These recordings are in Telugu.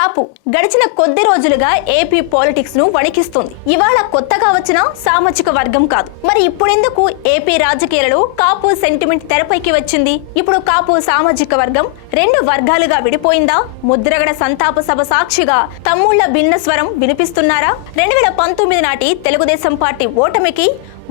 కాపు గడిచిన కొద్ది రోజులుగా ఏపీ పాలిటిక్స్ ను వణికిస్తుంది. ఇవాళ కొత్తగా వచ్చిన సామాజిక వర్గం కాదు. మరి ఇప్పుడెందుకు ఏపీ రాజకీయాలలో కాపు సెంటిమెంట్ తెరపైకి వచ్చింది? ఇప్పుడు కాపు సామాజిక వర్గం రెండు వర్గాలుగా విడిపోయిందా? ముద్రగడ సంతాప సభ సాక్షిగా తమ్ముళ్ల భిన్న స్వరం వినిపిస్తున్నారా? 2019 నాటి తెలుగుదేశం పార్టీ ఓటమికి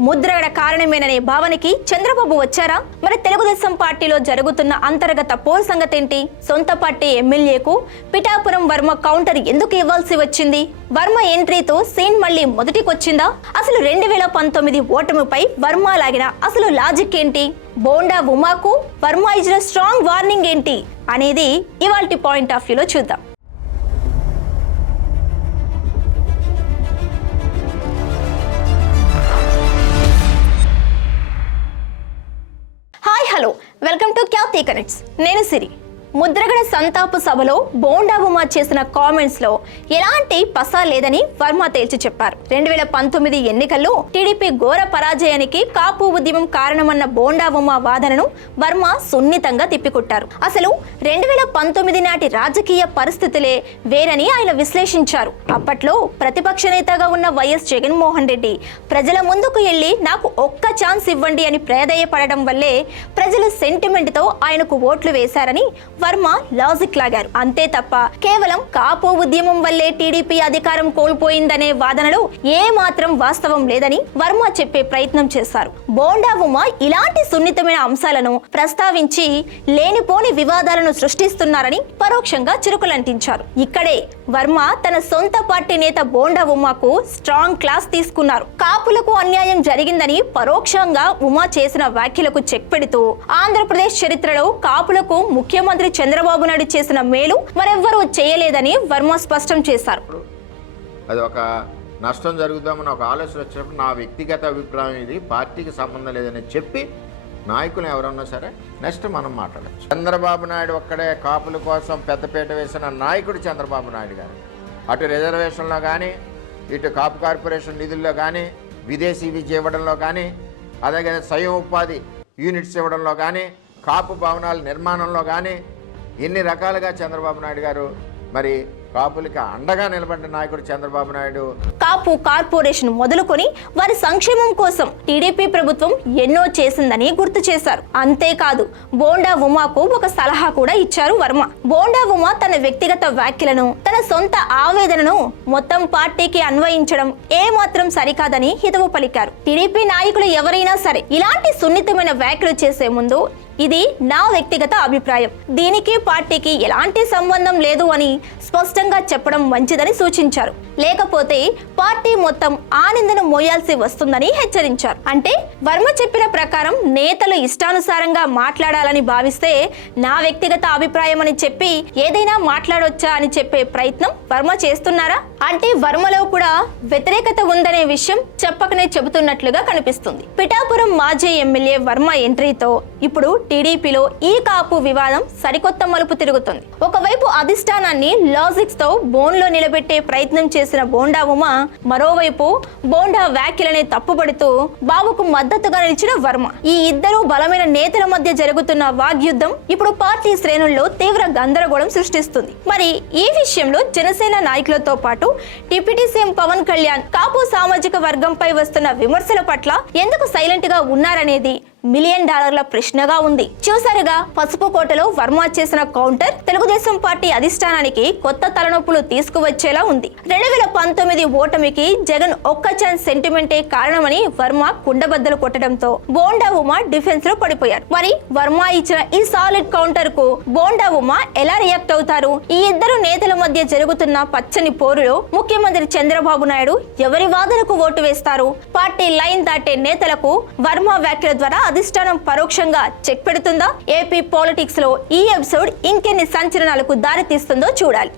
ముద్రగడ కారణమేననే భావనకి చంద్రబాబు వచ్చారా? మరి తెలుగుదేశం పార్టీలో జరుగుతున్న అంతర్గత పోల్ సంగతేంటి? సొంత పార్టీ ఎమ్మెల్యేకు పిఠాపురం వర్మ కౌంటర్ ఎందుకు ఇవ్వాల్సి వచ్చింది? వర్మ ఎంట్రీతో సీన్ మళ్లీ మొదటికొచ్చిందా? అసలు 2019 ఓటమిపై వర్మ లాగిన అసలు లాజిక్ ఏంటి? బోండా ఉమాకు వర్మ ఇచ్చిన స్ట్రాంగ్ వార్నింగ్ ఏంటి అనేది ఇవాల్టి పాయింట్ ఆఫ్ వ్యూలో చూద్దాం. Hello, welcome to Khyati connects. నేను సిరి. ముద్రగడ సంతాప సభలో బోండా ఉమా చేసిన కామెంట్స్ లో ఎలాంటి పసా లేదని వర్మ తేల్చి చెప్పారు. 2019 ఎన్నికల్లో టీడీపీ ఘోర పరాజయానికి కాపు ఉద్యమం కారణమన్న బోండా ఉమా వాదనను వర్మ సున్నితంగా తిప్పికొట్టారు. అసలు 2019 నాటి రాజకీయ పరిస్థితులే వేరని ఆయన విశ్లేషించారు. అప్పట్లో ప్రతిపక్ష నేతగా ఉన్న వైఎస్ జగన్మోహన్ రెడ్డి ప్రజల ముందుకు వెళ్లి నాకు ఒక్క ఛాన్స్ ఇవ్వండి అని ప్రాధేయపడడం వల్లే ప్రజలు సెంటిమెంట్ తో ఆయనకు ఓట్లు వేశారని వర్మ లాజిక్ లాగారు. అంతే తప్ప కేవలం కాపు ఉద్యమం వల్లే టీడీపీ అధికారం కోల్పోయిందనే వాదనలో ఏ మాత్రం వాస్తవం లేదని వర్మ చెప్పే ప్రయత్నం చేశారు. బోండా ఉమా ఇలాంటి సున్నితమైన అంశాలను ప్రస్తావించి లేనిపోని వివాదాలను సృష్టిస్తున్నారని పరోక్షంగా చిరుకులంటించారు. ఇక్కడే వర్మ తన సొంత పార్టీ నేత బోండా ఉమాకు స్ట్రాంగ్ క్లాస్ తీసుకున్నారు. కాపులకు అన్యాయం జరిగిందని పరోక్షంగా ఉమా చేసిన వ్యాఖ్యలకు చెక్ పెడుతూ ఆంధ్రప్రదేశ్ చరిత్రలో కాపులకు ముఖ్యమంత్రి చంద్రబాబు నాయుడు చేసిన మేలు మరెవ్వరూ చేయలేదని వర్మ స్పష్టం చేశారు. అది ఒక నష్టం జరుగుతామని ఒక ఆలోచన వచ్చినప్పుడు నా వ్యక్తిగత అభిప్రాయం ఇది, పార్టీకి సంబంధం లేదని చెప్పి నాయకులు ఎవరన్నా సరే నెక్స్ట్ మనం మాట్లాడచ్చు. చంద్రబాబు నాయుడు ఒక్కడే కాపుల కోసం పెద్దపీట వేసిన నాయకుడు చంద్రబాబు నాయుడు గారు. అటు రిజర్వేషన్లో కానీ, ఇటు కాపు కార్పొరేషన్ నిధుల్లో కానీ, విదేశీ విద్య ఇవ్వడంలో కానీ, అలాగే స్వయం ఉపాధి యూనిట్స్ ఇవ్వడంలో కానీ, కాపు భవనాల నిర్మాణంలో కానీ ఎన్ని రకాలుగా చంద్రబాబు నాయుడు గారు మరి కాపులకి అండగా నిలబడిన నాయకుడు చంద్రబాబు నాయుడు. కాపు కార్పొరేషన్ మొదలుకొని వారి సంక్షేమం కోసం టీడీపీ ప్రభుత్వం ఎన్నో చేసిందని గుర్తు చేశారు. అంతేకాదు బోండా ఉమాకు ఒక సలహా కూడా ఇచ్చారు వర్మ. బోండా ఉమా తన వ్యక్తిగత వ్యాఖ్యలను, తన సొంత ఆవేదనను మొత్తం పార్టీకి అన్వయించడం ఏమాత్రం సరికాదని హితవు పలికారు. టీడీపీ నాయకులు ఎవరైనా సరే ఇలాంటి సున్నితమైన వ్యాఖ్యలు చేసే ముందు ఇది నా వ్యక్తిగత అభిప్రాయం, దీనికి పార్టీకి ఎలాంటి సంబంధం లేదు అని స్పష్టంగా చెప్పడం మంచిదని సూచించారు. లేకపోతే పార్టీ మొత్తం ఆనందను మోయాల్సి వస్తుందని హెచ్చరించారు. అంటే వర్మ చెప్పిన ప్రకారం నేతలు ఇష్టానుసారంగా మాట్లాడాలని భావిస్తే నా వ్యక్తిగత అభిప్రాయం అని చెప్పి ఏదైనా మాట్లాడొచ్చా అని చెప్పే ప్రయత్నం వర్మ చేస్తున్నారా? అంటే వర్మలో కూడా వ్యతిరేకత ఉందనే విషయం చెప్పకనే చెబుతున్నట్లుగా కనిపిస్తుంది. పిఠాపురం మాజీ ఎమ్మెల్యే వర్మ ఎంట్రీతో ఇప్పుడు టీడీపీలో ఈ కాపు వివాదం సరికొత్త మలుపు తిరుగుతుంది. ఒకవైపు అధిష్టానాన్ని లాజిక్స్ తో బోన్లో నిలబెట్టే ప్రయత్నం చేసిన బోండా ఉమా, మరోవైపు బోండా వ్యాఖ్యలనే తప్పుపడుతూ బాబుకు మద్దతుగా నిలిచిన వర్మ. ఈ ఇద్దరు బలమైన నేతల మధ్య జరుగుతున్న వాగ్యుద్ధం ఇప్పుడు పార్టీ శ్రేణుల్లో తీవ్ర గందరగోళం సృష్టిస్తుంది. మరి ఈ విషయంలో జనసేన నాయకులతో పాటు డిప్యూటీ సీఎం పవన్ కళ్యాణ్ కాపు సామాజిక వర్గంపై వస్తున్న విమర్శల పట్ల ఎందుకు సైలెంట్ గా ఉన్నారనేది $1 మిలియన్ ప్రశ్నగా ఉంది. చూసారుగా, పసుపు కోటలో వర్మ చేసిన కౌంటర్ తెలుగుదేశం పార్టీ అధిష్టానానికి కొత్త తలనొప్పులు తీసుకువచ్చేలా ఉంది. 2019 ఓటమికి జగన్ ఒక్క ఛాన్స్ సెంటిమెంటే కారణమని వర్మ కుండబద్దలు కొట్టడంతో బోండా ఉమా డిఫెన్స్ లో పడిపోయారు. మరి వర్మ ఇచ్చిన ఈ సాలిడ్ కౌంటర్ కు బోండా ఉమా ఎలా రియాక్ట్ అవుతారు? ఈ ఇద్దరు నేతల మధ్య జరుగుతున్న పచ్చని పోరులో ముఖ్యమంత్రి చంద్రబాబు నాయుడు ఎవరి వాదనకు ఓటు వేస్తారు? పార్టీ లైన్ దాటే నేతలకు వర్మ వ్యాఖ్యల ద్వారా అధిష్టానం పరోక్షంగా చెక్ పెడుతుందా? ఏపీ పాలిటిక్స్ లో ఈ ఎపిసోడ్ ఇంకెన్ని సంచలనాలకు దారి తీస్తుందో చూడాలి.